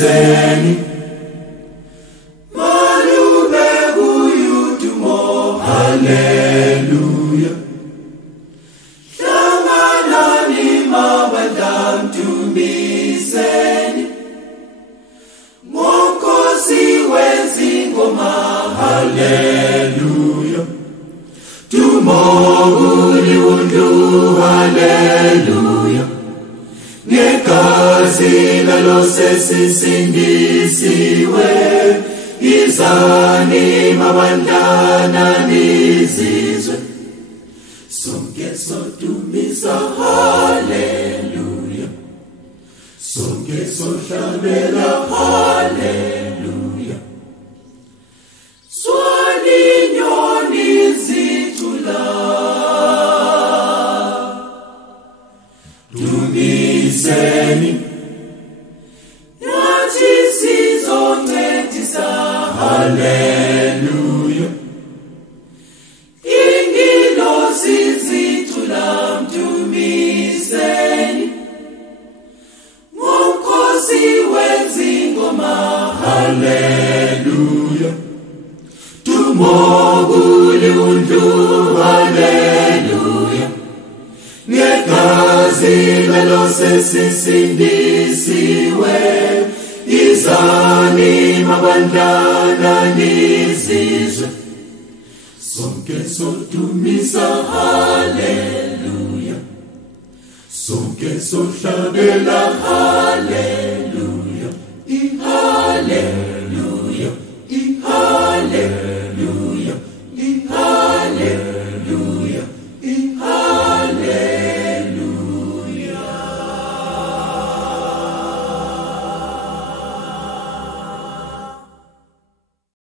Dumiseni Malube kuyudumo Hallelujah Hlanganani mabadam dumiseni Ngonkosi wezingoma Hallelujah Dumo uliundu Hallelujah Ngekazi lalo sesisindisiwe Izani mabandana nizizwe Sonke sodumisa Hallelujah Sonke sohlabela Hallelujah Swani nyoni zitula Dumiseni Yathi sizoncedisa Hallelujah Ingilosi zithula dumiseni Ngonkosi wezingoma Hallelujah Dumo uliundu Hallelujah Ngekazi lalo sesisindisiwe Izani mabandana nizizwe Sonke sodumisa Hallelujah Sonke sohlabela Hallelujah Hallelujah